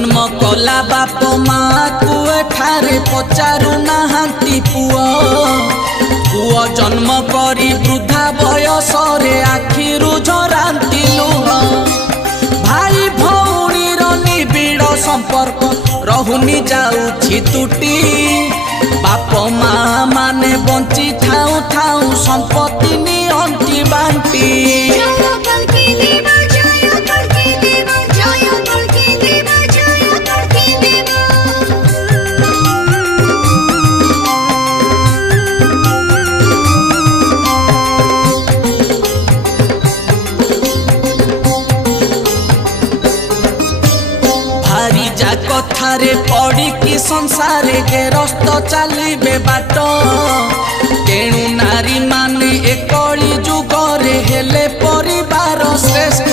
जन्म कला बाप माँ को एठारे पचारू नाहांती पुओ पुओ जन्म करी वृद्धा बयस रे आखिरु झरांती लुह भाई भौणीर निबिड़ संपर्क रहुनी जाउछि तुटी बाप माँ माने बंची थाउ थाउ संपत्ति नियंती बांटी कथारे पड़ी कि संसारे गेरस्त चलिबे बाट तेणु नारी माने एकली जुगरे हेले परिवार श्रेष्ठ।